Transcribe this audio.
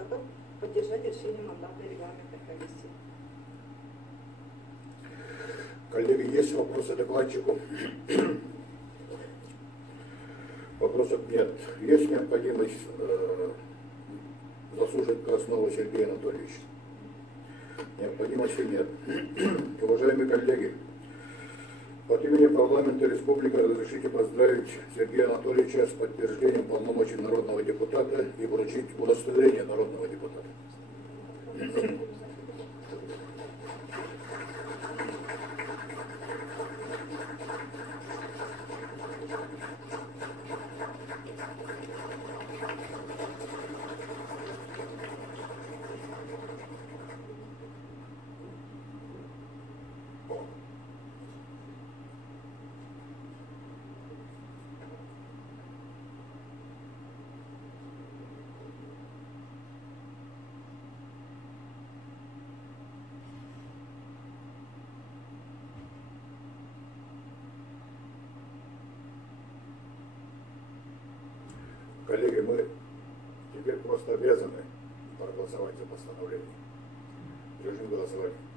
депутатов поддержать решение мандатной регламентной комиссии. Коллеги, есть вопросы докладчику? Вопросов нет. Есть необходимость заслушать Краснова Сергея Анатольевича? Необходимости нет. Уважаемые коллеги, от имени парламента Республики разрешите поздравить Сергея Анатольевича с подтверждением полномочий народного депутата и вручить удостоверение народного депутата. Коллеги, мы теперь просто обязаны проголосовать за постановление. Режим голосования.